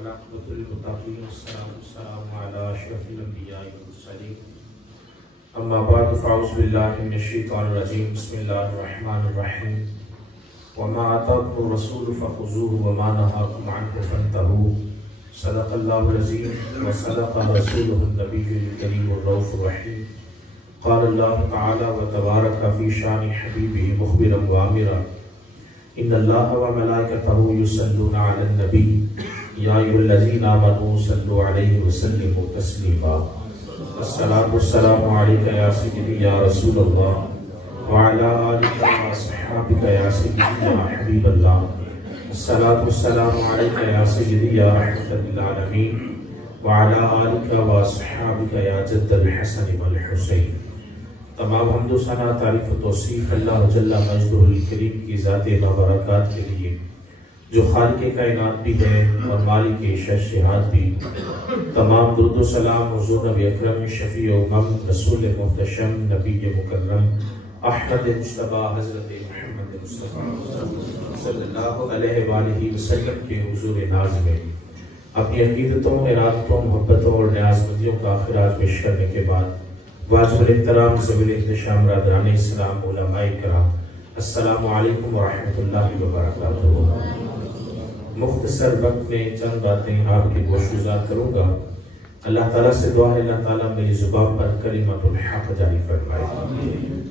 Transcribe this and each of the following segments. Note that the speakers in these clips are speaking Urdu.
والعاقبۃ للمتقین والسلام علی اشرف الانبیاء والمرسلین اما بعد فاعوذ باللہ من الشیطان الرجیم بسم اللہ الرحمن الرحیم وما آتاکم الرسول فخذوه وما نهاکم عنہ فانتہوا صدق اللہ العظیم وصدق رسولہ النبی الکریم الرؤوف الرحیم قال اللہ تعالی وتبارک فی شان حبیبہ مخبرا وآمرا ان اللہ وملائکتہ یصلون علی النبی یا ایھا الذین آمنوا صلوا علیہ وسلموا تسلیما الصلاۃ والسلام علیک یا سیدی یا رسول اللہ وعلی آلک واصحابک یا سیدی یا حبیب اللہ الصلاۃ والسلام علیک یا سیدی یا رحمۃ للعالمین وعلی آلک واصحابک یا جد الحسن والحسین۔ تمام حمد و ثنا تعریف و توصیف اللہ جل مجدہ الکریم کی ذات بابرکات کے لیے جو خالق کائنات بھی ہے اور مالک شہنشاہت بھی۔ تمام درود و سلام حضور نبی اکرم شفیع امم رسول محتشم نبی مکرم احمد مجتبی حضرت محمد مصطفیٰ صلی اللہ علیہ وآلہ وسلم کے حضور ناز میں اپنی عقیدتوں، ارادتوں، محبتوں اور نیازمندیوں کا خراج پیش کرنے کے بعد واجب الاحترام ذوی الاحتشام برادران اسلام علماء کرام السلام علیکم ورحمۃ اللہ وبرکاتہ۔ مختصر وقت میں چند باتیں آپ کی گوشگزار کروں گا۔ اللہ تعالیٰ سے دعا ہے اللہ تعالیٰ میری زبان پر کلمۃ الحق جاری فرمائے۔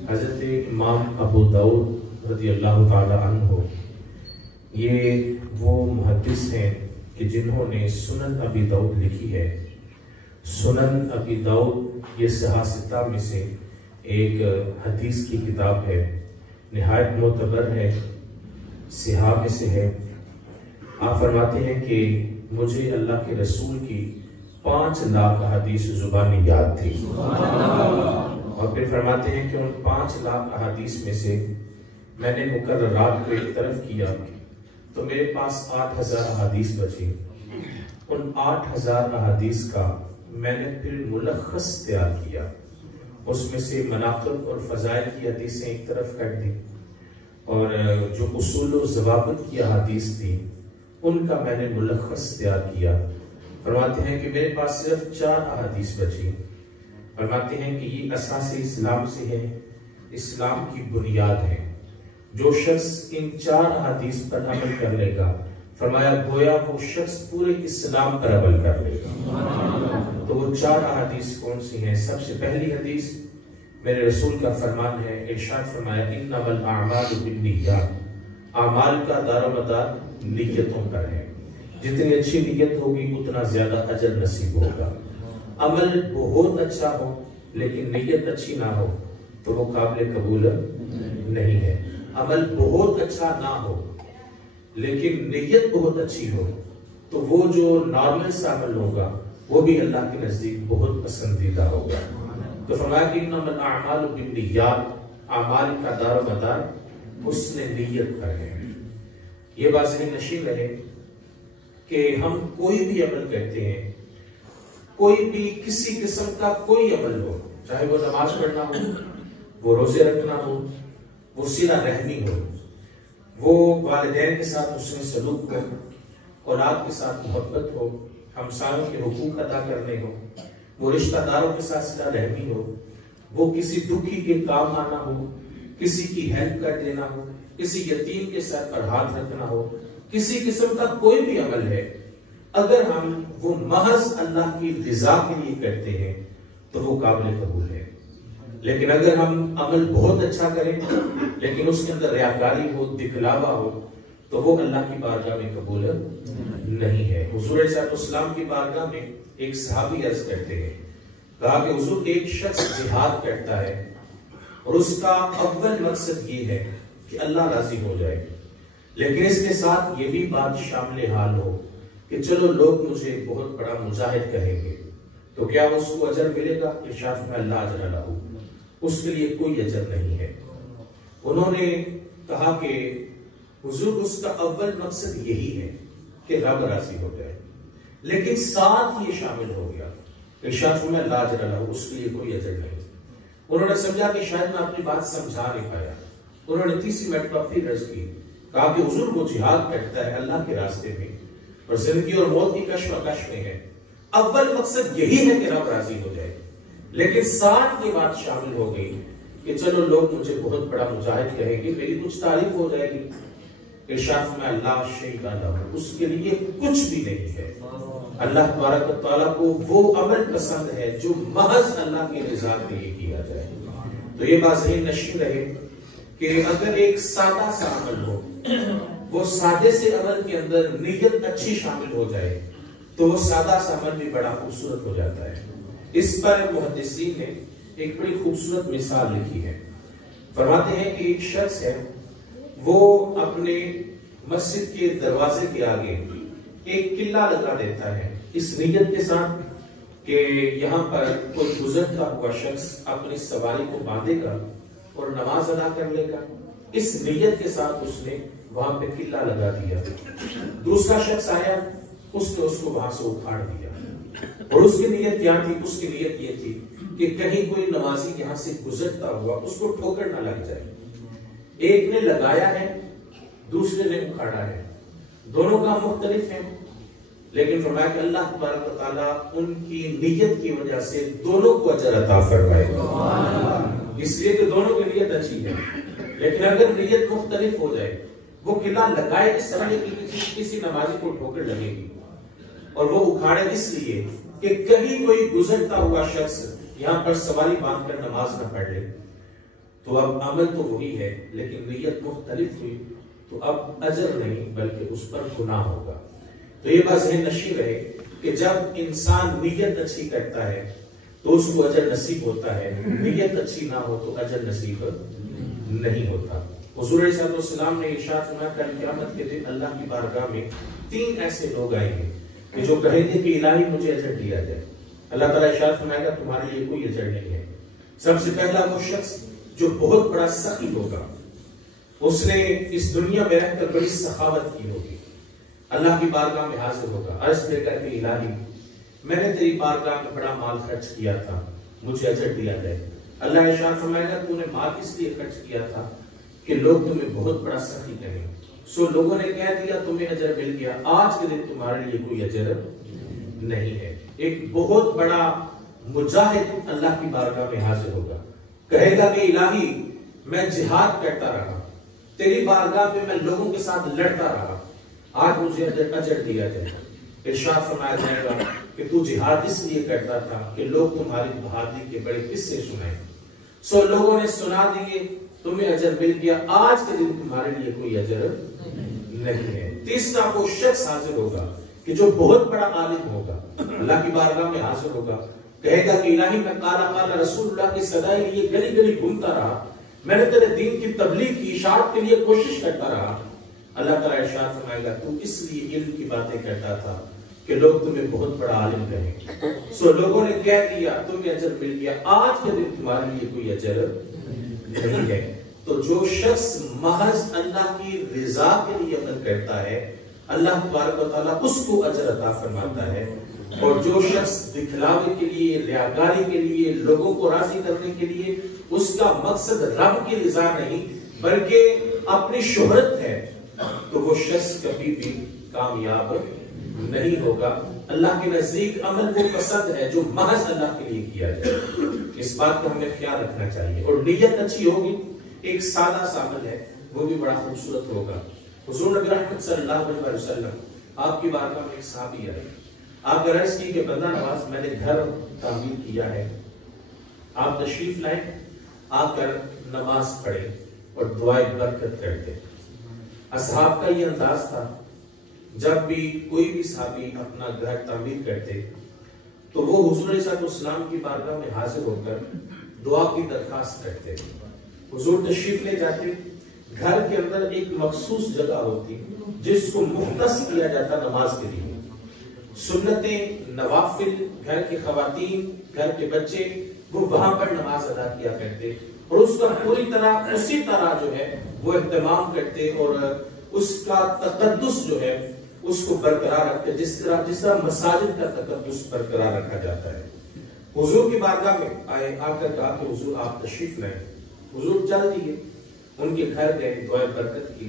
حضرت امام ابو داؤد رضی اللہ تعالیٰ عنہ یہ وہ محدث ہیں کہ جنہوں نے سنن ابی داؤد لکھی ہے۔ سنن ابی داؤد یہ صحاح ستہ میں سے ایک حدیث کی کتاب ہے، نہایت معتبر ہے، صحاح میں سے ہے۔ آپ فرماتے ہیں کہ مجھے اللہ کے رسول کی 5 لاکھ احادیث زبانی یاد تھی، اور پھر فرماتے ہیں کہ ان 5 لاکھ احادیث میں سے میں نے مقررات کو ایک طرف کیا تو میرے پاس 8000 احادیث بچی۔ ان 8000 احادیث کا میں نے پھر ملخص تیار کیا، اس میں سے مناقب اور فضائل کی حدیثیں ایک طرف کر دی، اور جو اصول و ضوابط کی احادیث تھی ان کا میں نے ملخص تیار کیا۔ فرماتے ہیں کہ میرے پاس صرف 4 احادیث بچی۔ فرماتے ہیں کہ یہ اساس اسلام سے ہے، اسلام کی بنیاد ہے۔ جو شخص ان 4 احادیث پر عمل کر لے گا، فرمایا گویا وہ شخص پورے اسلام پر عمل کر لے گا۔ تو وہ 4 احادیث کون سی ہیں؟ سب سے پہلی حدیث میرے رسول کا فرمان ہے، ارشاد فرمایا انما الاعمال بالنیات، اعمال کا دار و مدار نیتوں پر ہے۔ جتنی اچھی نیت ہوگی اتنا زیادہ اجر نصیب ہوگا۔ عمل بہت اچھا ہو لیکن نیت اچھی نہ ہو تو وہ قابل قبول نہیں ہے۔ عمل بہت اچھا نہ ہو لیکن نیت بہت اچھی ہو تو وہ جو نارمل سا عمل ہوگا وہ بھی اللہ کے نزدیک بہت پسندیدہ ہوگا۔ تو فرمایا کہ انما الاعمال بالنیات، اعمال کا دار و مدار حسن نیت پر ہے۔ یہ بات ذہن نشین رہے کہ ہم کوئی بھی عمل کرتے ہیں، کوئی بھی کسی قسم کا کوئی عمل ہو، چاہے وہ نماز پڑھنا ہو، وہ روزے رکھنا ہو، وہ صلہ رحمی ہو، وہ والدین کے ساتھ حسن سلوک ہو، اولاد کے ساتھ محبت ہو، ہمسایوں کے حقوق ادا کرنے ہو، وہ رشتہ داروں کے ساتھ صلہ رحمی ہو، وہ کسی دکھی کے کام آنا ہو، کسی کی ہیلپ کر دینا ہو، کسی یتیم کے سر پر ہاتھ رکھنا ہو، کسی قسم کا کوئی بھی عمل ہے، اگر ہم وہ محض اللہ کی رضا کے لیے کرتے ہیں تو وہ قابل قبول ہے۔ لیکن اگر ہم عمل بہت اچھا کریں لیکن اس کے اندر ریاکاری ہو، دکھلاوا ہو تو وہ اللہ کی بارگاہ میں قبول نہیں ہے۔ حضور علیہ السلام کی بارگاہ میں ایک صحابی عرض کرتے ہیں، کہا کہ حضور ایک شخص جہاد کرتا ہے اور اس کا اول مقصد یہ ہے کہ اللہ راضی ہو جائے، لیکن اس کے ساتھ یہ بھی بات شامل حال ہو کہ چلو لوگ مجھے بہت بڑا مجاہد کہیں گے تو کیا اس کو اجر ملے گا؟ ارشاد میں اللہ اجر لہ، اس کے لیے کوئی اجر نہیں ہے۔ انہوں نے کہا کہ حضور اس کا اول مقصد یہی ہے کہ رب راضی ہو جائے، لیکن ساتھ یہ شامل ہو گیا ارشاد میں اللہ اجر لہ، اس کے لیے کوئی اجر نہیں۔ انہوں نے سمجھا کہ شاید میں اپنی بات سمجھا نہیں پایا، انہوں نے تیسری مرتبہ پھر عرض کی، کہا کہ حضور وہ جہاد کرتا ہے اللہ کے راستے میں، اور زندگی اور موت کی کشمکش میں ہے، اول مقصد یہی ہے کہ رب راضی ہو جائے، لیکن ساتھ یہ بات شامل ہو گئی کہ چلو لوگ مجھے بہت بڑا مجاہد کہیں گے، میری کچھ تعریف ہو جائے گی۔ ارشاد میں اللہ شیء لہ، اس کے لیے کچھ بھی نہیں ہے۔ اللہ تبارک و تعالیٰ کو وہ عمل پسند ہے جو محض اللہ کی رضا کے لیے کیا جائے۔ تو یہ بات ذہن نشین رہے کہ اگر ایک سادہ سا عمل ہو، وہ سادے سے عمل کے اندر نیت اچھی شامل ہو جائے تو وہ سادہ سا عمل بھی بڑا خوبصورت ہو جاتا ہے۔ اس پر محدثین نے ایک بڑی خوبصورت مثال لکھی ہے۔ فرماتے ہیں کہ ایک شخص ہے، وہ اپنے مسجد کے دروازے کے آگے ایک قلعہ لگا دیتا ہے، اس نیت کے ساتھ کہ یہاں پر کوئی گزرتا ہوا شخص اپنی سواری کو باندھے گا اور نماز ادا کر لے گا۔ اس نیت کے ساتھ اس نے وہاں پہ قلعہ لگا دیا۔ دوسرا شخص آیا، اس نے اس کو وہاں سے اکھاڑ دیا، اور اس کی نیت کیا تھی؟ اس کی نیت یہ تھی کہ کہیں کوئی نمازی یہاں سے گزرتا ہوا اس کو ٹھوکر نہ لگ جائے۔ ایک نے لگایا ہے، دوسرے نے اکھاڑا ہے، دونوں کا مختلف ہے، لیکن فرمایا کہ اللہ تبارک و تعالیٰ ان کی نیت کی وجہ سے دونوں کو اجر عطا فرمائے گا، اس لیے کہ دونوں کی نیت اچھی ہے۔ لیکن اگر نیت مختلف ہو جائے، وہ قلعہ لگائے اس طرح کہ کسی نمازی کو ٹھوکر لگے گی، اور وہ اکھاڑے اس لیے کہ کہیں کوئی گزرتا ہوا شخص یہاں پر سواری باندھ کر نماز نہ پڑھ لے، تو اب عمل تو وہی ہے لیکن نیت مختلف ہوئی، تو اب اجر نہیں بلکہ اس پر گناہ ہوگا۔ تو یہ بات ذہن نشین رہے کہ جب انسان نیت اچھی کرتا ہے تو اس کو اجر نصیب ہوتا ہے، نیت اچھی نہ ہو تو اجر نصیب نہیں ہوتا۔ حضور علیہ السلام نے ارشاد فرمایا کل قیامت کے دن اللہ کی بارگاہ میں 3 ایسے لوگ آئیں گے کہ جو کہیں گے کہ الہی مجھے اجر دیا جائے۔ اللہ تعالیٰ ارشاد فرمائے گا تمہارے لیے کوئی اجر نہیں ہے۔ سب سے پہلا وہ شخص جو بہت بڑا سخی ہوگا، اس نے اس دنیا میں رہ کر بڑی سخاوت کی ہوگی، اللہ کی بارگاہ میں حاضر ہوگا، عرض دے کر کہ الہی میں نے تیری بارگاہ میں بڑا مال خرچ کیا تھا، مجھے اجر دیا جائے۔ اللہ ارشاد فرمائے گا تو نے مال اس لیے خرچ کیا تھا کہ لوگ تمہیں بہت بڑا سخی کہیں، سو لوگوں نے کہہ دیا تمہیں اجر مل گیا، آج کے دن تمہارے لیے کوئی اجر نہیں ہے۔ ایک بہت بڑا مجاہد اللہ کی بارگاہ میں حاضر ہوگا، کہے گا کہ الہی میں جہاد کرتا رہا، تیری بارگاہ میں لوگوں کے ساتھ لڑتا رہا، آج مجھے اجر دیا جائے۔ ارشاد فرمایا جائے گا کہ تو جہاد اس لیے کرتا تھا کہ لوگ تمہاری بہادری کے بڑے قصے سنائیں، سو لوگوں نے سنا دیے، تمہیں اجر مل گیا، آج کے دن تمہارے لیے کوئی اجر نہیں ہے۔ تیسرا وہ شخص حاضر ہوگا کہ جو بہت بڑا عالم ہوگا، اللہ کی بارگاہ میں حاضر ہوگا، کہے گا کہ الہی میں قال رسول اللہ کی صدائے لیے گلی گلی گھومتا رہا، میں نے تیرے دین کی تبلیغ کی، اشاعت کے لیے کوشش کرتا رہا۔ اللہ تعالیٰ ارشاد فرمائے گا تو اس لیے علم کی باتیں کرتا تھا کہ لوگ تمہیں بہت بڑا عالم کہیں، سو لوگوں نے کہہ دیا تمہیں اجر مل گیا، آج کے دن تمہارے لیے کوئی اجر نہیں ہے۔ تو جو شخص محض اللہ کی رضا کے لیے عمل کرتا ہے، اللہ تبارک و تعالیٰ اس کو اجر عطا فرماتا ہے، اور جو شخص دکھلاوے کے لیے، ریاکاری کے لیے، لوگوں کو راضی کرنے کے لیے، اس کا مقصد رب کی رضا نہیں بلکہ اپنی شہرت ہے، تو وہ شخص کبھی بھی کامیاب نہیں ہوگا۔ اللہ کے نزدیک عمل وہ پسند ہے جو محض اللہ کے لیے کیا جائے، اس بات کا ہمیں خیال رکھنا چاہیے، اور نیت اچھی ہوگی، ایک سادہ سا عمل ہے وہ بھی بڑا خوبصورت ہوگا۔ حضور نبی رحمت صلی اللہ علیہ وسلم آپ کی بارگاہ میں ایک صحابی آئے، آپ نے عرض کی کہ بندہ نواز میں نے گھر تعمیر کیا ہے، آپ تشریف لائیں، آ کر نماز پڑھیں اور دعائے برکت کرتے۔ اصحاب کا یہ انداز تھا، جب بھی کوئی بھی صحابی اپنا گھر تعمیر کرتے تو وہ حضور علیہ السلام کی بارگاہ میں حاضر ہو کر دعا کی درخواست کرتے۔ حضور تشریف لے جاتے، گھر کے اندر ایک مخصوص جگہ ہوتی جس کو مختص کیا جاتا نماز کے لیے، سنتیں، نوافل، گھر کی خواتین، گھر کے بچے وہ وہاں پر نماز ادا کیا کرتے، اور اس کا پوری طرح اسی طرح جو ہے وہ اہتمام کرتے، اور اس کا تقدس جو ہے اس کو برقرار رکھتے، جس طرح مساجد کا تقدس برقرار رکھا جاتا ہے۔ حضور کی بارگاہ میں آئے، آ کر کہا کہ حضور آپ تشریف لائیں۔ حضور چل دیے، ان کے گھر گئے، دعائے برکت کی،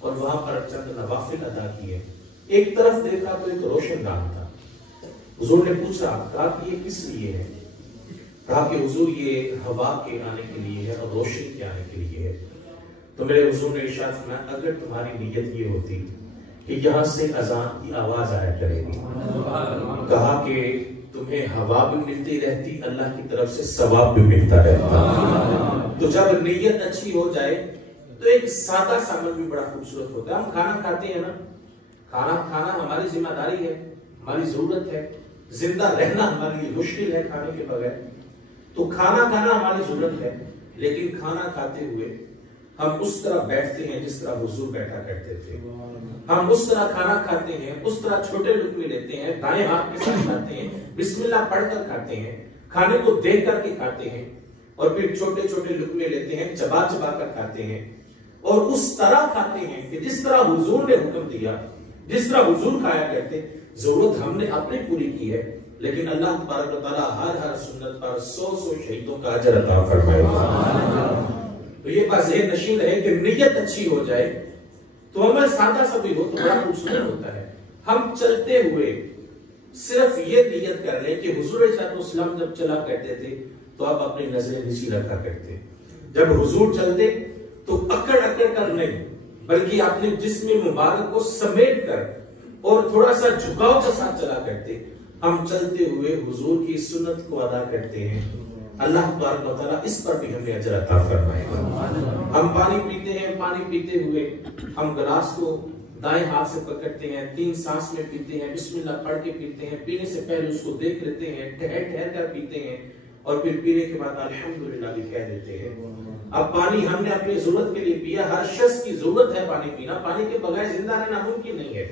اور وہاں پر چند نوافل ادا کیے۔ ایک طرف دیکھا تو ایک روشن دان تھا. حضور نے پوچھا، کہا کہ یہ کس لیے ہے؟ کہا کہ حضور یہ ہوا کے آنے کے لیے ہے اور روشنی کے آنے کے لیے ہے. تو میرے حضور نے ارشاد فرمایا، اگر تمہاری نیت یہ ہوتی کہ یہاں سے اذان کی آواز آیا کرے گی، کہا کہ تمہیں ہوا بھی ملتی رہتی، اللہ کی طرف سے ثواب بھی ملتا رہتا. تو جب نیت اچھی ہو جائے تو ایک سادہ سا عمل بھی بڑا خوبصورت ہوتا ہے. ہم کھانا کھاتے ہیں نا، کھانا ہماری ذمہ داری ہے، ہماری ضرورت ہے. زندہ رہنا ہمارے لیے مشکل ہے کھانے کے بغیر. تو کھانا کھانا ہماری ضرورت ہے، لیکن کھانا کھاتے ہوئے ہم اس طرح بیٹھتے ہیں جس طرح حضور بیٹھا کرتے تھے. ہم اس طرح کھانا کھاتے ہیں، اس طرح چھوٹے لقمے لیتے ہیں، دائیں ہاتھ کے ساتھ کھاتے ہیں، بسم اللہ پڑھ کر کھاتے ہیں، کھانے کو دیکھ کر کے کھاتے ہیں، اور پھر چھوٹے چھوٹے لقمے لیتے ہیں، چبا چبا کر کھاتے ہیں، اور اس طرح کھاتے ہیں کہ جس طرح حضور نے حکم دیا، جس طرح حضور کھایا کرتے. ضرورت ہم نے اپنی پوری کی ہے، لیکن اللہ تبارک و تعالیٰ ہر سنت پر 100 شہیدوں کا اجر عطا فرمائے گا. تو یہ بات ذہن نشین ہے کہ نیت اچھی ہو جائے تو عمل سادہ سا بھی ہو تو بڑا خوبصورت ہوتا ہے. ہم چلتے ہوئے صرف یہ نیت کر لیں کہ حضور صلی اللہ علیہ وسلم جب چلا کرتے تھے تو آپ اپنی نظریں نیچی رکھا کرتے. جب حضور چلتے تو اکڑ کر نہیں، بلکہ اپنے جسم مبارک کو سمیٹ کر اور تھوڑا سا جھکاؤ کے ساتھ چلا کرتے. ہم چلتے ہوئے حضور کی سنت کو ادا کرتے ہیں. اللہ تبارک و تعالیٰ اس پر بھی ہمیں اجر عطا فرمائے گا. ہم پانی پیتے ہیں، پانی پیتے ہوئے ہم گلاس کو دائیں ہاتھ سے پکڑتے ہیں، 3 سانس میں پیتے ہیں، بسم اللہ پڑھ کے پیتے ہیں، پینے سے پہلے اس کو دیکھ لیتے ہیں، ٹھہر کر پیتے ہیں، اور پھر پینے کے بعد الحمدللہ بھی کہہ دیتے ہیں. اب پانی ہم نے اپنی ضرورت کے لیے پیا. ہر شخص کی ضرورت ہے پانی پینا. پانی کے بغیر زندہ رہنا ممکن نہیں ہے.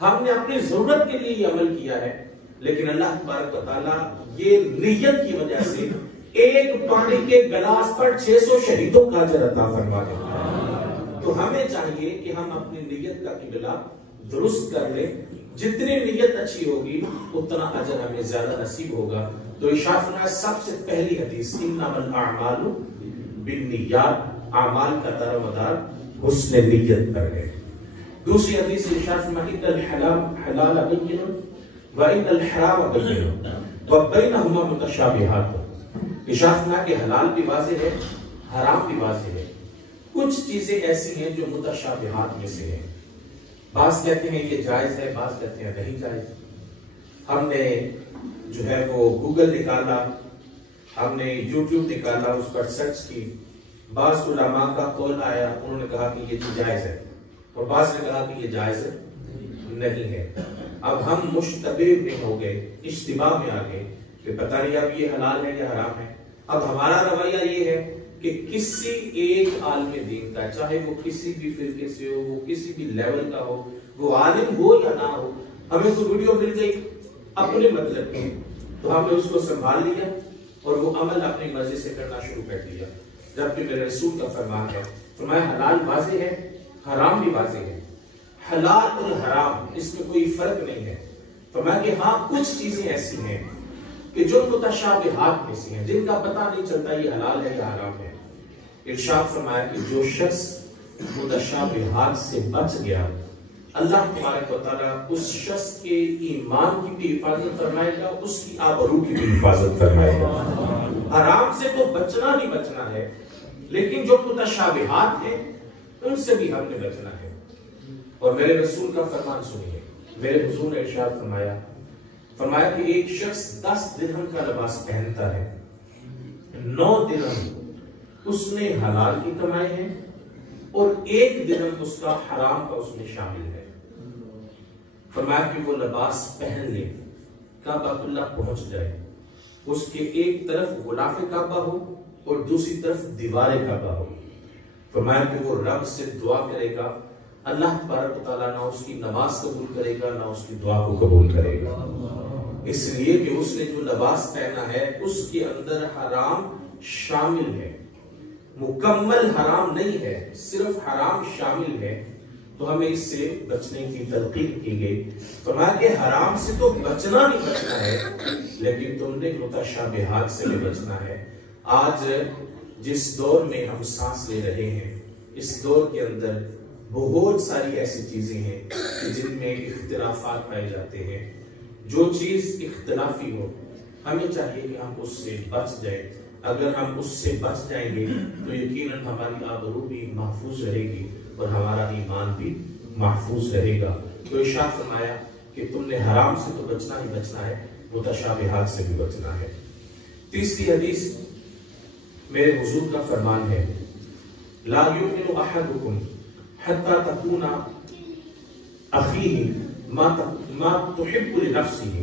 ہم نے اپنی ضرورت کے لیے یہ عمل کیا ہے، لیکن اللہ تبارک و تعالیٰ یہ نیت کی وجہ سے ایک پانی کے گلاس پر 600 شہیدوں کا اجر عطا فرما دیتا. تو ہمیں چاہیے کہ ہم اپنی نیت کا قبلہ درست کر لیں. جتنی نیت اچھی ہوگی اتنا اجر ہمیں زیادہ نصیب ہوگا. تو ارشاد فرمایا سب سے پہلی حدیث، انما الاعمال بالنیات، اعمال کا دار و مدار حسن نیت پر ہے. دوسری حدیث ارشاد فرمایا ان الحلال حلال بین وان الحرام بین وبینہما متشابہات. ارشاد فرمایا کہ حلال بھی واضح ہے، حرام بھی واضح ہے. کچھ چیزیں ایسی ہیں جو متشابہات میں سے ہیں. بعض کہتے ہیں یہ جائز ہے، بعض کہتے ہیں نہیں جائز. ہم نے جو ہے وہ گوگل نکالا، ہم نے یوٹیوب نکالا، اس پر سرچ کی. بعض علماء کا قول آیا، انہوں نے کہا کہ یہ چیز جائز ہے، اور بعض نے کہا کہ یہ جائز نہیں ہے. اب ہم مشتبہ میں ہو گئے، اشتباہ میں آ گئے کہ پتہ نہیں اب یہ حلال ہے یا حرام ہے. اب ہمارا رویہ یہ ہے کہ کسی ایک عالم دین کا، چاہے وہ کسی بھی فرقے سے ہو، وہ کسی بھی لیول کا ہو، وہ عالم ہو یا نہ ہو، ہمیں کوئی ویڈیو مل گئی اپنے مطلب کی تو ہم نے اس کو سنبھال لیا اور وہ عمل اپنی مرضی سے کرنا شروع کر دیا. جبکہ میرے رسول کا فرمان ہے، فرمایا حلال واضح ہے، حرام بھی واضح ہے. حلال اور حرام اس میں کوئی فرق نہیں ہے. فرمایا کہ ہاں کچھ چیزیں ایسی ہیں کہ جو متشابہات میں سے ہیں، جن کا پتہ نہیں چلتا یہ حلال ہے یا حرام ہے. ارشاد فرمایا کہ جو شخص متشابہات سے بچ گیا، اللہ تبارک و تعالیٰ اس شخص کے ایمان کی بھی حفاظت فرمائے گا، اس کی آبرو کی بھی حفاظت فرمائے گا. حرام سے تو بچنا ہی بچنا ہے، لیکن جو متشابہات ہیں ان سے بھی ہم نے بچنا ہے. اور میرے رسول کا فرمان سنیے. میرے حضور نے ارشاد فرمایا کہ ایک شخص 10 درہم کا لباس پہنتا ہے، 9 درہم اس نے حلال کی کمائے ہیں اور 1 درہم اس کا حرام کا اس میں شامل ہے. فرمایا کہ وہ لباس پہن لے، کعبہ اللہ پہنچ جائے، اس کے ایک طرف غلاف کعبہ ہو اور دوسری طرف دیوار کعبہ ہو. فرمایا کہ وہ رب سے دعا کرے گا، اللہ تبارک و تعالیٰ نہ اس کی نماز قبول کرے گا نہ اس کی دعا کو قبول کرے گا، اس لیے کہ اس نے جو لباس پہنا ہے اس کے اندر حرام شامل ہے. مکمل حرام نہیں ہے، صرف حرام شامل ہے. تو ہمیں اس سے بچنے کی تلقین کی گئی. فرمایا کہ حرام سے تو بچنا نہیں بچنا ہے، لیکن تم نے متشابہات سے بھی بچنا ہے. آج جس دور میں ہم سانس لے رہے ہیں، اس دور کے اندر بہت ساری ایسی چیزیں ہیں جن میں اختلافات پائے جاتے ہیں. جو چیز اختلافی ہو ہمیں چاہیے کہ ہم اس سے بچ جائیں. اگر ہم اس سے بچ جائیں گے تو یقیناً ہماری آبرو بھی محفوظ رہے گی اور ہمارا ایمان بھی محفوظ رہے گا. تو ارشاد فرمایا کہ تم نے حرام سے تو بچنا ہی بچنا ہے، متشابہات سے بھی بچنا ہے. تیسری حدیث میرے حضور کا فرمان ہے، لا یؤمن احدکم حتی تکون اخیہ ما تحب لنفسہ.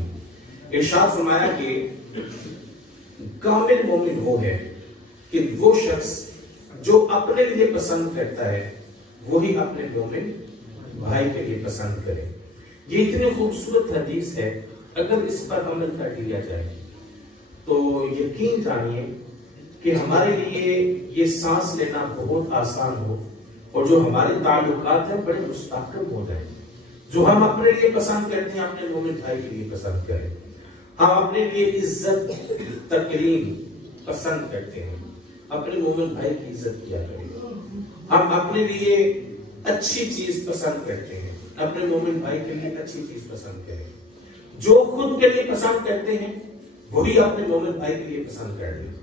ارشاد فرمایا کہ کامل مومن وہ ہے کہ وہ شخص جو اپنے لیے پسند کرتا ہے وہی اپنے مومن بھائی کے لیے پسند کرے. یہ اتنی خوبصورت حدیث ہے، اگر اس پر عمل کر لیا جائے تو یقین جانیے کہ ہمارے لیے یہ سانس لینا بہت آسان ہو اور جو ہمارے تعلقات ہیں بڑے مستحکم ہو جائیں. جو ہم اپنے لیے پسند کرتے ہیں اپنے مومن بھائی کے لیے پسند کریں. ہم اپنے لیے عزت تکریم پسند کرتے ہیں، اپنے مومن بھائی کی عزت کیا کریں. ہم اپنے لیے اچھی چیز پسند کرتے ہیں، اپنے مومن بھائی کے لیے اچھی چیز پسند کریں. جو خود کے لیے پسند کرتے ہیں وہی اپنے مومن بھائی کے لیے پسند کر لیں.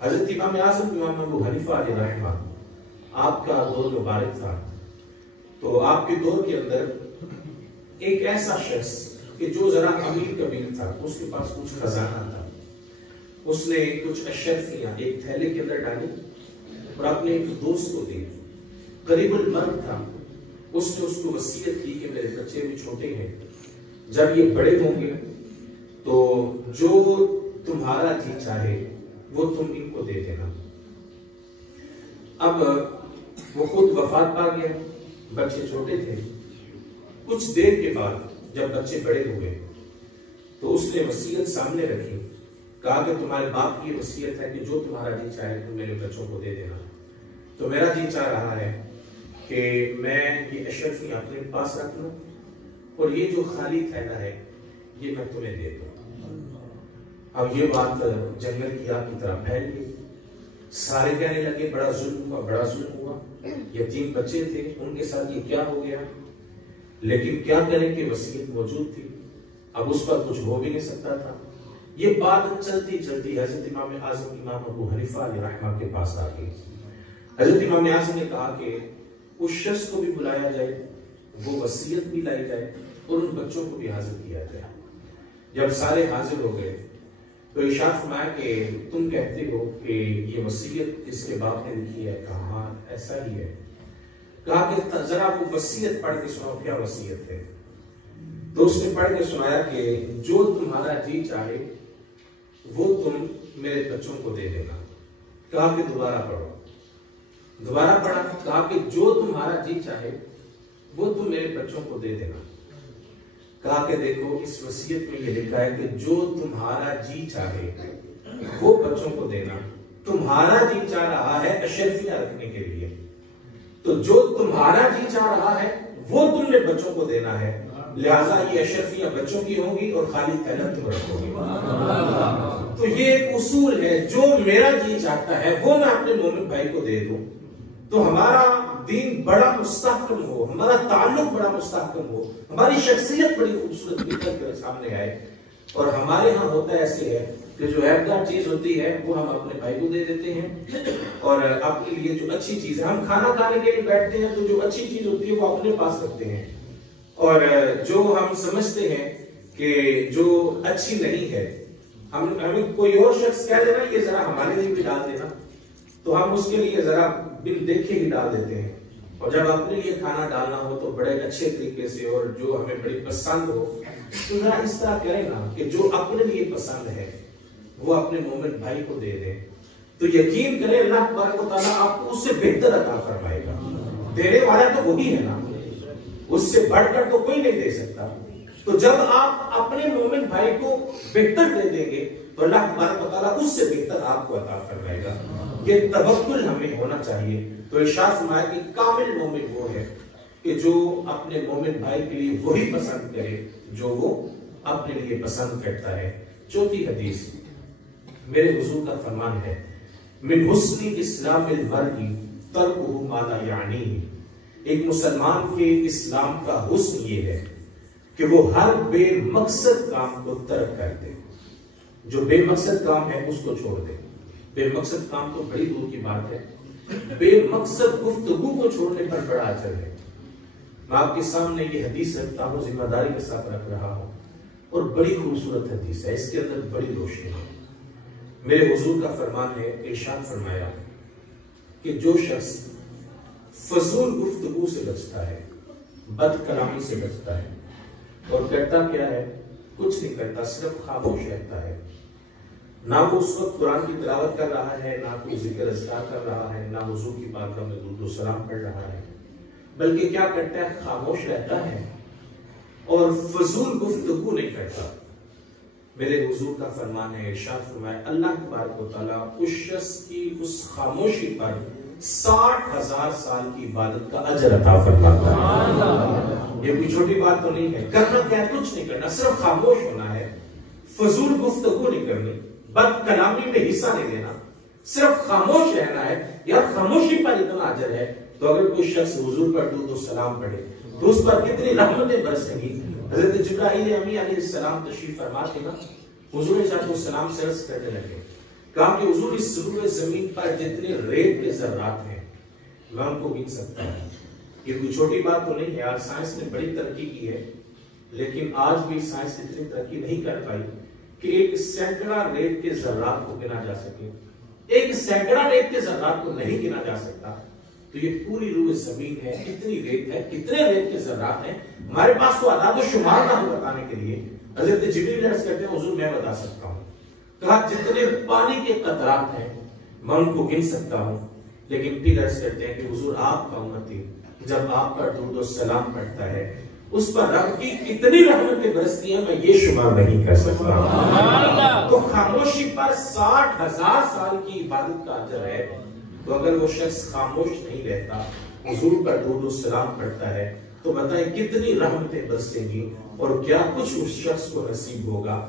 حضرت امام اعظم امام ابو حنیفہ علیہ رحمہ، آپ کا دور مبارک تھا، تو آپ کے دور کے اندر ایک ایسا شخص کہ جو ذرا امیر کبیر تھا، اس کے پاس کچھ خزانہ تھا. اس نے کچھ اشرفیاں ایک تھیلے کے اندر ڈالی اور اپنے ایک دوست کو دی. قریب المرگ تھا. اس نے اس کو وصیت کی کہ میرے بچے بھی چھوٹے ہیں، جب یہ بڑے ہوں گے تو جو تمہارا جی چاہے وہ تم ان کو دے دینا. اب وہ خود وفات پا گیا، بچے چھوٹے تھے. کچھ دیر کے بعد جب بچے بڑے ہوئے تو اس نے وصیت سامنے رکھی، کہا کہ تمہارے باپ کی یہ وصیت ہے کہ جو تمہارا جی چاہے تم میرے بچوں کو دے دینا. تو میرا جی چاہ رہا ہے کہ میں یہ اشرفی اپنے پاس رکھ لوں اور یہ جو خالی تھیلا ہے یہ میں تمہیں دے دوں. اب یہ بات جنگل کی آگ کی طرح پھیل گئی. سارے کہنے لگے بڑا ظلم ہوا، بڑا ظلم ہوا. یتیم بچے تھے، ان کے ساتھ یہ کیا ہو گیا. لیکن کیا کریں کہ وصیت موجود تھی، اب اس پر کچھ ہو بھی نہیں سکتا تھا. یہ بات چلتی چلتی حضرت امام اعظم امام ابو حنیفہ علیہ رحمہ کے پاس آ گئی. حضرت امام اعظم نے کہا کہ اس شخص کو بھی بلایا جائے، وہ وصیت بھی لائی جائے اور ان بچوں کو بھی حاضر کیا جائے. جب سارے حاضر ہو گئے تو ارشاد فرمایا کہ تم کہتے ہو کہ یہ وصیت اس کے باپ نے لکھی ہے. کہا ہاں ایسا ہی ہے. کہا کہ ذرا وہ وصیت پڑھ کے سناؤ، کیا وصیت ہے. تو اس نے پڑھ کے سنایا کہ جو تمہارا جی چاہے وہ تم میرے بچوں کو دے دینا. کہا کہ دوبارہ پڑھو. دوبارہ پڑھا. کہا کہ جو تمہارا جی چاہے وہ تم میرے بچوں کو دے دینا. کہا کہ دیکھو اس وصیت میں یہ لکھا ہے کہ جو تمہارا جی چاہے وہ بچوں کو دینا. تمہارا جی چاہ رہا ہے اشرفیاں رکھنے کے لیے، تو جو تمہارا جی چاہ رہا ہے وہ تم نے بچوں کو دینا ہے. لہٰذا یہ اشرفیاں بچوں کی ہوں گی اور خالی تھیلا تم رکھو گے. تو یہ ایک اصول ہے، جو میرا جی چاہتا ہے وہ میں اپنے مومن بھائی کو دے دوں تو ہمارا دین بڑا مستحکم ہو، ہمارا تعلق بڑا مستحکم ہو، ہماری شخصیت بڑی خوبصورت نکل کر سامنے آئے. اور ہمارے ہاں ہوتا ایسے ہے کہ جو عیبدار چیز ہوتی ہے وہ ہم اپنے بھائی کو دے دیتے ہیں، اور اپنے لیے جو اچھی چیز ہے، ہم کھانا کھانے کے لیے بیٹھتے ہیں تو جو اچھی چیز ہوتی ہے وہ اپنے پاس رکھتے ہیں، اور جو ہم سمجھتے ہیں کہ جو اچھی نہیں ہے ہمیں کوئی اور شخص کہہ دینا یہ ذرا ہمارے لیے بھی ڈال دینا تو ہم اس کے لیے ذرا بن دیکھے ہی ڈال دیتے ہیں. اور جب اپنے لیے کھانا ڈالنا ہو تو بڑے اچھے طریقے سے اور جو ہمیں بڑی پسند ہو تو ذرا اس طرح کریں نا کہ جو اپنے لیے پسند ہے وہ اپنے مومن بھائی کو دے دیں. تو یقین کریں اللہ تبارک و تعالیٰ آپ کو اس سے بہتر عطا فرمائے گا. دینے والا تو وہی ہے نا، اس سے بڑھ کر تو کوئی نہیں دے سکتا. تو جب آپ اپنے مومن بھائی کو بہتر دے دیں گے تو اللہ تبارک و تعالیٰ اس سے بہتر آپ کو عطا فرمائے گا. یہ توکل ہمیں ہونا چاہیے. تو ارشاد فرمایا کہ کامل مومن وہ ہے کہ جو اپنے مومن بھائی کے لیے وہی پسند کرے جو وہ اپنے لیے پسند کرتا ہے. چوتھی حدیث میرے حضور کا فرمان ہے، من حسن اسلام المرء ترکہ ما لا یعنیہ. ایک مسلمان کے اسلام کا حسن یہ ہے کہ وہ ہر بے مقصد کام کو ترک کر دے. جو بے مقصد کام ہے اس کو چھوڑ دے. بے مقصد کام تو بڑی دور کی بات ہے، بے مقصد گفتگو کو چھوڑنے پر بڑا اجر ہے. میں آپ کے سامنے یہ حدیث رکھتا ہوں، ذمہ داری کے ساتھ رکھ رہا ہوں، اور بڑی خوبصورت حدیث ہے، اس کے اندر بڑی روشنی ہے. میرے حضور کا فرمان ہے، ارشاد فرمایا کہ جو شخص فضول گفتگو سے بچتا ہے، بد کلامی سے بچتا ہے، اور کرتا کیا ہے؟ کچھ نہیں کرتا، صرف خاموش رہتا ہے. نہ وہ اس وقت قرآن کی تلاوت کر رہا ہے، نہ کوئی ذکر اذکار کر رہا ہے، نہ حضور کی بارگاہ میں درود و سلام پڑھ رہا ہے، بلکہ کیا کرتا ہے؟ خاموش رہتا ہے اور فضول گفتگو نہیں کرتا. میرے حضور کا فرمان ہے، ارشاد فرمایا اللہ تبارک و تعالیٰ اس شخص کی اس خاموشی پر 60,000 سال کی عبادت کا اجر عطا فرماتا ہے. یہ کوئی چھوٹی بات تو نہیں ہے. کرنا کیا ہے؟ کچھ نہیں کرنا، صرف خاموش ہونا ہے، فضول گفتگو نہیں کرنی، بد کلامی میں حصہ نہیں لینا، صرف خاموش رہنا ہے. یار خاموشی پر اتنا اجر ہے تو اگر کوئی شخص حضور پر درود و سلام پڑھے تو اس پر کتنی رحمتیں برسیں گی. حضرت جبرائیل امین علیہ السلام تشریف فرما کے نا حضور صلی اللہ علیہ وسلم سے عرض کرنے لگے، کہا کہ حضور اس روئے زمین پر جتنے ریت کے ذرات ہیں میں ان کو گن سکتا ہوں. یہ کوئی چھوٹی بات تو نہیں ہے. آج سائنس نے بڑی ترقی کی ہے، لیکن آج بھی سائنس اتنی ترقی نہیں کر پائی کہ ایک سینکڑا ریت کے ذرات کو گنا جا سکے. ایک سینکڑا ریت کے ذرات کو نہیں گنا جا سکتا. تو یہ پوری روئے زمین ہے، کتنی ریت ہے، کتنے ریت کے ذرات ہیں، ہمارے پاس تو اعداد و شمار نہ ہو بتانے کے لیے. حضرت جبریل عرض کرتے ہیں حضور میں بتا سکتا ہوں. کہا جتنے پانی کے قطرات ہیں میں ان کو گن سکتا ہوں. لیکن پھر عرض کرتے ہیں کہ حضور آپ کا امتی جب آپ پر درود و سلام پڑھتا ہے اس پر رب کی کتنی رحمتیں برستی ہیں میں یہ شمار نہیں کر سکتا. تو خاموشی پر 60,000 سال کی عبادت کا اجر ہے. تو اگر وہ شخص خاموش نہیں رہتا، حضور پر درود و سلام پڑھتا ہے، تو بتائیں کتنی رحمتیں برسیں گی اور کیا کچھ اس شخص کو نصیب ہوگا.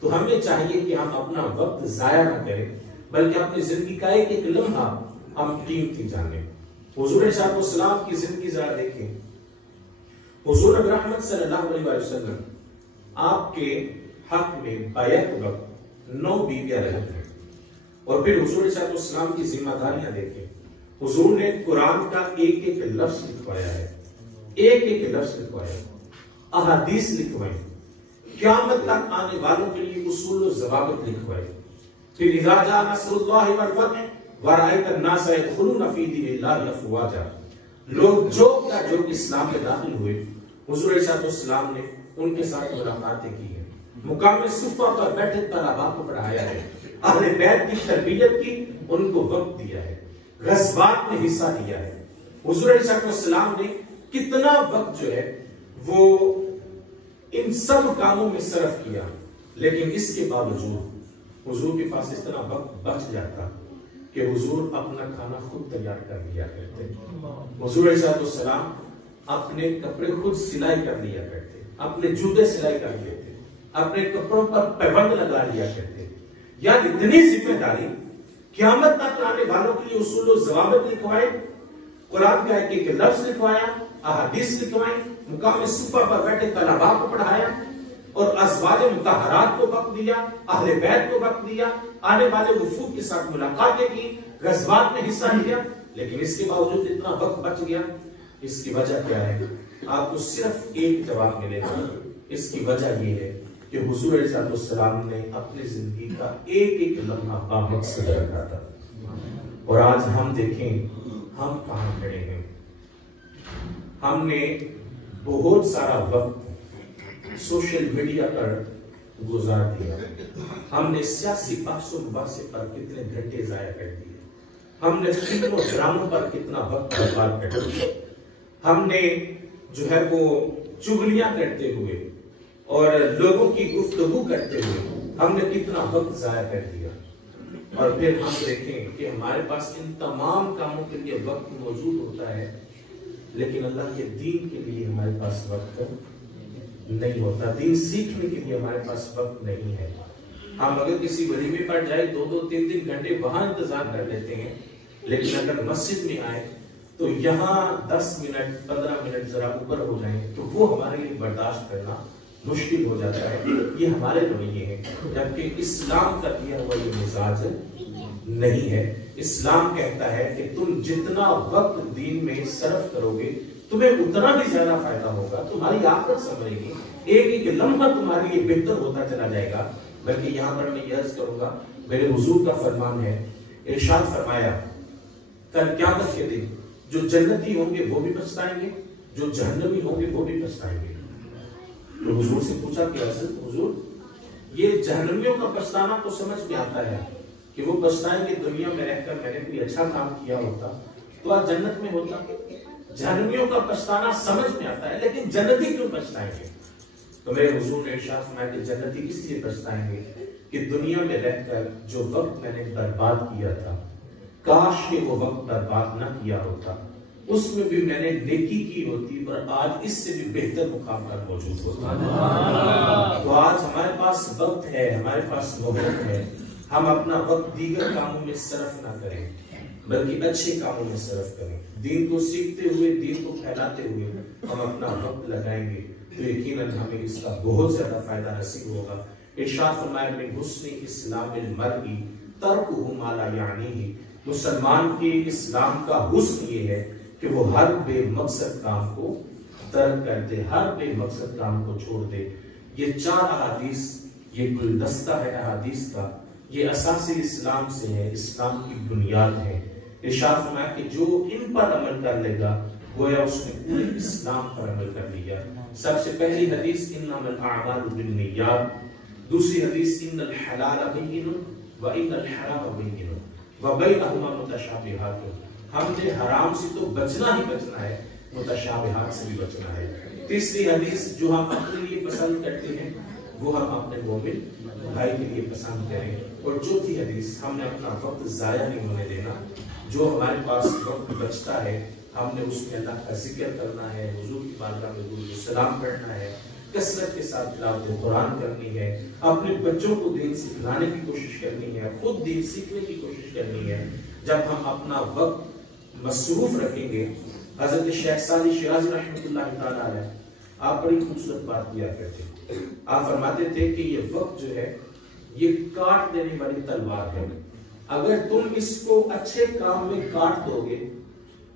تو ہمیں چاہیے کہ ہم اپنا وقت ضائع نہ کریں، بلکہ اپنی زندگی کا ایک ایک لمحہ ہم قیمتی جانیں. حضور صلی اللہ علیہ وسلم کی زندگی ذرا دیکھیں. حضور نبی رحمت صلی اللہ علیہ وسلم آپ کے حق میں بیعت وقت 9 بیویاں رہتی ہیں. اور پھر حضور صلی اللہ علیہ وسلم کی ذمہ داریاں دیکھیں. حضور نے قرآن کا ایک ایک لفظ لکھوایا ہے، ایک ایک لفظ لکھوایا، احادیث لکھوائیں، قیامت تک آنے والوں کے لیے اصول و ضوابط لکھوائے. پھر اذا جاء نصر اللہ والفتح ورأیت الناس يدخلون فی دین اللہ افواجا، لوگ جو اسلام میں داخل ہوئے حضور صلی اللہ علیہ وسلم نے ان کے ساتھ ملاقاتیں کی ہیں، مقام صفہ پر بیٹھے طلباء کو پڑھایا ہے، اہل بیت کی تربیت کی، ان کو وقت دیا ہے، غزوات میں حصہ لیا ہے. حضور صلی اللہ علیہ وسلم نے کتنا وقت جو ہے وہ ان سب کاموں میں صرف کیا. لیکن اس کے باوجود حضور کے پاس اس طرح وقت بچ جاتا کہ حضور اپنا کھانا خود تیار کر لیا کرتے. حضور علیہ السلام اپنے کپڑے خود سلائی کر لیا کرتے، اپنے جوتے سلائی کر لیتے، اپنے کپڑوں پر پیبند لگا لیا کرتے. یا اتنی ذمہ داری، قیامت تک آنے والوں کے لیے اصول و ضوابط لکھوائے، قرآن کا ایک ایک لفظ لکھوایا، احادیث لکھوائیں، مقام صفہ پر بیٹھے طلباء کو پڑھایا، اور ازواج مطہرات کو وقت دیا، اہل بیت کو وقت دیا، آنے والے وفود کے ساتھ ملاقاتیں کی، غزوات میں حصہ لیا. لیکن اس کے باوجود اتنا وقت بچ گیا. اس کی وجہ کیا ہے؟ آپ کو صرف ایک جواب ملے گا. اس کی وجہ یہ ہے کہ حضور علیہ السلام نے اپنی زندگی کا ایک ایک لمحہ بامقصد رکھا تھا. اور آج ہم دیکھیں ہم کہاں کھڑے ہیں. ہم نے بہت سارا وقت سوشل میڈیا پر گزار دیا. ہم نے سیاسی بحث و مباحثے پر کتنے گھنٹے ضائع کر دیے. ہم نے فلموں و ڈراموں پر کتنا وقت برباد کر دیا. ہم نے جو ہے وہ چغلیاں کرتے ہوئے اور لوگوں کی گفتگو کرتے ہوئے ہم نے کتنا وقت ضائع کر دیا. اور پھر ہم دیکھیں کہ ہمارے پاس ان تمام کاموں کے لیے وقت موجود ہوتا ہے، لیکن اللہ کے دین کے لیے ہمارے پاس وقت نہیں ہوتا. دین سیکھنے کے لیے ہمارے پاس وقت نہیں ہے. ہم اگر کسی ولیمے پر جائے 2-2-3 گھنٹے وہاں انتظار کر لیتے ہیں، لیکن اگر مسجد میں آئے تو یہاں 10 منٹ 15 منٹ ذرا اوپر ہو جائیں تو وہ ہمارے لیے برداشت کرنا مشکل ہو جاتا ہے. یہ ہمارے رویے ہیں، جبکہ اسلام کا دیا ہوا یہ مزاج نہیں ہے. اسلام کہتا ہے کہ تم جتنا وقت دین میں صرف کرو گے تمہیں اتنا ہی زیادہ فائدہ ہوگا، تمہاری آخرت سنورے گی، ایک ایک لمحہ تمہارے لیے بہتر ہوتا چلا جائے گا. بلکہ یہاں پر میں یہ عرض کروں گا، میرے حضور کا فرمان ہے، ارشاد فرمایا کل قیامت کے دن جو جنتی ہوں گے وہ بھی پچھتائیں گے، جو جہنمی ہوں گے وہ بھی پچھتائیں گے. تو حضور سے پوچھا کہ حضور یہ جہنمیوں کا پچھتانا تو سمجھ میں آتا ہے کہ وہ پچھتائیں گے دنیا میں رہ کر میں نے کوئی اچھا کام کیا ہوتا تو آج جنت میں ہوتا. جہنمیوں کا پچھتانا سمجھ میں آتا ہے، لیکن جنتی کیوں پچھتائیں گے؟ تو میرے حضور نے ارشاد فرمایا کہ جنتی اس لیے پچھتائیں گے کہ دنیا میں رہ کر جو وقت میں نے برباد کیا تھا، کاش کہ وہ وقت برباد نہ کیا ہوتا، اس میں بھی میں نے نیکی کی ہوتی اور آج اس سے بھی بہتر مقام پر موجود ہوتا. تو آج ہمارے پاس وقت ہے، ہمارے پاس موقع ہے، ہم اپنا وقت دیگر کاموں میں صرف نہ کریں بلکہ اچھے کاموں میں صرف کریں. دین کو سیکھتے ہوئے، دین کو پھیلاتے ہوئے ہم اپنا وقت لگائیں گے تو یقیناً ہمیں اس کا بہت زیادہ فائدہ نصیب ہوگا. ارشاد فرمایا من حسن اسلام المرء ترکہ ما لا یعنیہ، مسلمان کے اسلام کا حسن یہ ہے کہ وہ ہر بے مقصد کام کو ترک کر دے، ہر بے مقصد کام کو چھوڑ دے. یہ 4 احادیث، یہ گلدستہ ہے احادیث کا، یہ اساس اسلام سے ہے، اسلام کی بنیاد ہے. ارشاد فرمایا کہ جو ان پر عمل کر لے گا گویا اس نے پورے اسلام پر عمل کر لیا. سب سے پہلی حدیث انما الاعمال بالنیات، دوسری حدیث ان الحلال بین وان الحرام بین وبینہما متشابہات، ہم نے حرام سے تو بچنا ہی بچنا ہے، متشابہات سے بھی بچنا ہے. تیسری حدیث جو ہم اپنے لیے پسند کرتے ہیں وہ ہم اپنے مومن بھائی کے لیے پسند کریں. اور چوتھی حدیث ہم نے اپنا وقت ضائع نہیں ہونے دینا، جو ہمارے پاس وقت بچتا ہے ہم نے اس میں اللہ کا ذکر کرنا ہے، حضور کی بارگاہ میں درود و سلام پڑھنا ہے، کثرت کے ساتھ تلاوت قرآن کرنی ہے، اپنے بچوں کو دین سکھلانے کی کوشش کرنی ہے، خود دین سیکھنے کی کوشش کرنی ہے. جب ہم اپنا وقت مصروف رکھیں گے، حضرت شیخ سعدی شیرازی رحمۃ اللہ تعالی علیہ آپ بڑی خوبصورت بات کیا کرتے تھے. آپ فرماتے تھے کہ یہ وقت جو ہے یہ کاٹ دینے والی تلوار ہے، اگر تم اس کو اچھے کام میں کاٹ دو گے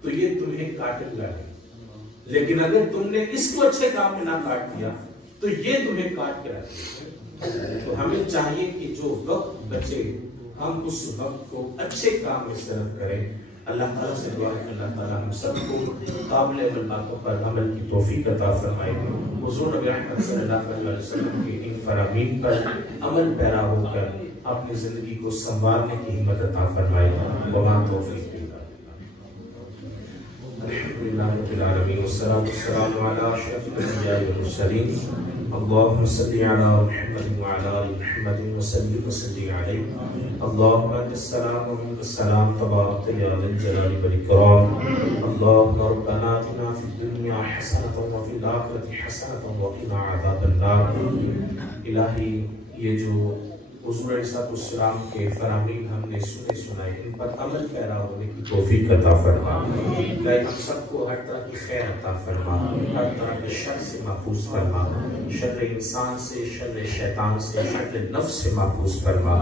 تو یہ تمہیں کاٹے گا، لیکن اگر تم نے اس کو اچھے کام میں نہ کاٹ دیا تو یہ تمہیں کاٹ کے رکھے گا. تو ہمیں چاہیے کہ جو وقت بچے ہم اس وقت کو اچھے کام میں صرف کریں. اللہ تعالیٰ سے دعا ہے کہ اللہ تعالیٰ ہم سب کو قابل عمل باتوں پر عمل کی توفیق عطا فرمائے. حضور نبی احمد صلی اللہ علیہ وسلم کے ان فرامین پر عمل پیرا ہو کر اپنی زندگی کو سنوارنے کی ہمت عطا فرمائے. وما توفیق الحمدللہ رب العالمین والصلاة والسلام علی اشرف الانبیاء والمرسلین. اللهم صل على محمد وعلى آل محمد وسلم وسلم عليه. اللهم انت السلام ومنك السلام تبارك يا ذا الجلال والاكرام. اللهم ربنا آتنا في الدنيا حسنة وفي الآخرة حسنة وقنا عذاب النار. الہی یہ جو حضور علیہ السلام کے فرامین ہم نے سنائے ان پر عمل پیرا ہونے کی توفیق عطا فرما. الہی ہم سب کو ہر طرح کی خیر عطا فرما، ہر طرح کے شر سے محفوظ فرما، شر انسان سے، شر شیطان سے، شر نفس سے محفوظ فرما،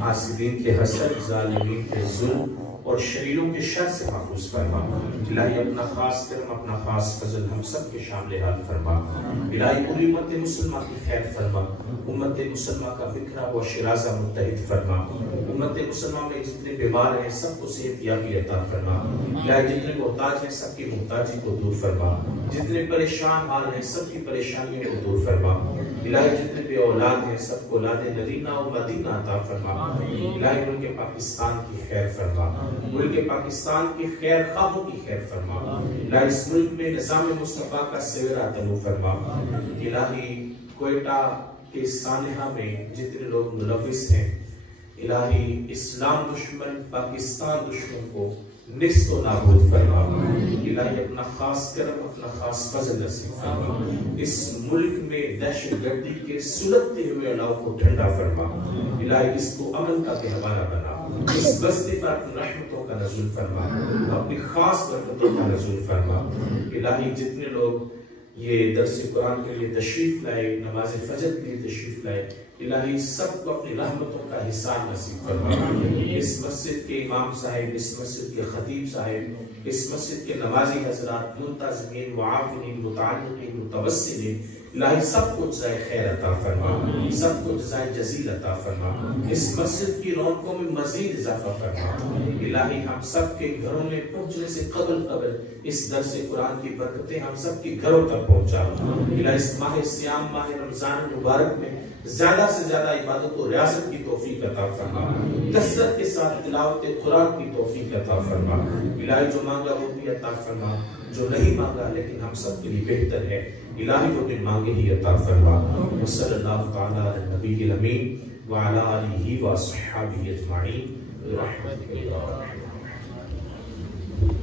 حاسدین کے حسد، ظالمین کے ظلم اور شریروں کے شر سے محفوظ فرما. الہی اپنا خاص کرم، اپنا خاص فضل ہم سب کے شامل حال فرما. الہی پوری امت مسلمہ کی خیر فرما، امت مسلمہ کا بکھرا ہوا شرازہ متحد فرما. امت مسلمہ میں جتنے بیمار ہیں سب کو صحت یابی عطا فرما. الہی جتنے محتاج ہیں سب کی محتاجی کو دور فرما، جتنے پریشان حال ہیں سب کی پریشانیوں کو دور فرما. الہی جتنے بے اولاد ہیں سب کو اولاد مدینہ و مدینہ عطا فرما. الہی ملک پاکستان کی خیر فرما، ملک پاکستان کی خیر خواہوں کی خیر فرما. الہی اس ملک میں نظام مصطفیٰ کا سویرا طلوع فرما. الہی کوئٹہ کے سانحہ میں جتنے لوگ ملوث ہیں، الہی اسلام دشمن، پاکستان دشمن کو نست و نابود فرما۔ الہی اپنا خاص کرم، اپنا خاص فضل نصیب فرما۔ اس ملک میں دہشت گردی کے سلگتے ہوئے علاؤ کو ٹھنڈا فرما۔ الہی اس کو امن کا گہوارہ بنا۔ اس بستی پر اپنی رحمتوں کا نزول فرما، اپنی خاص برکتوں کا نزول فرما۔ الہی جتنے لوگ یہ درس قرآن کے لیے تشریف لائے، نماز فجر کے لیے تشریف لائے، الہی سب کو اپنی رحمتوں کا حصہ نصیب فرما۔ اس مسجد کے امام صاحب، اس مسجد کے خطیب صاحب، اس مسجد کے نمازی حضرات، منتظمین، معاونین، متعلقین، متوسلین، الہی سب کو جزائے خیر عطا فرما، سب کو جزائے جزیل عطا فرما۔ اس مسجد کی رونقوں میں مزید اضافہ فرما۔ الہی ہم سب کے گھروں میں پہنچنے سے قبل اس درس قرآن کی برکتیں ہم سب کے گھروں تک پہنچا۔ الہی اس ماہ سیام، ماہ رمضان مبارک میں زیادہ سے زیادہ عبادت و ریاضت کی توفیق عطا فرما، کثرت کے ساتھ تلاوت قرآن کی توفیق عطا فرما۔ الہی جو مانگا وہ بھی عطا فرما، جو نہیں مانگا لیکن ہم سب کے لیے بہتر ہے، الہی وہ دن مانگے ہی عطا فرما۔ وصلی اللہ تعالی علی النبی الامین وعلی آلہ واصحابہ اجمعین برحمتک یا ارحم الراحمین۔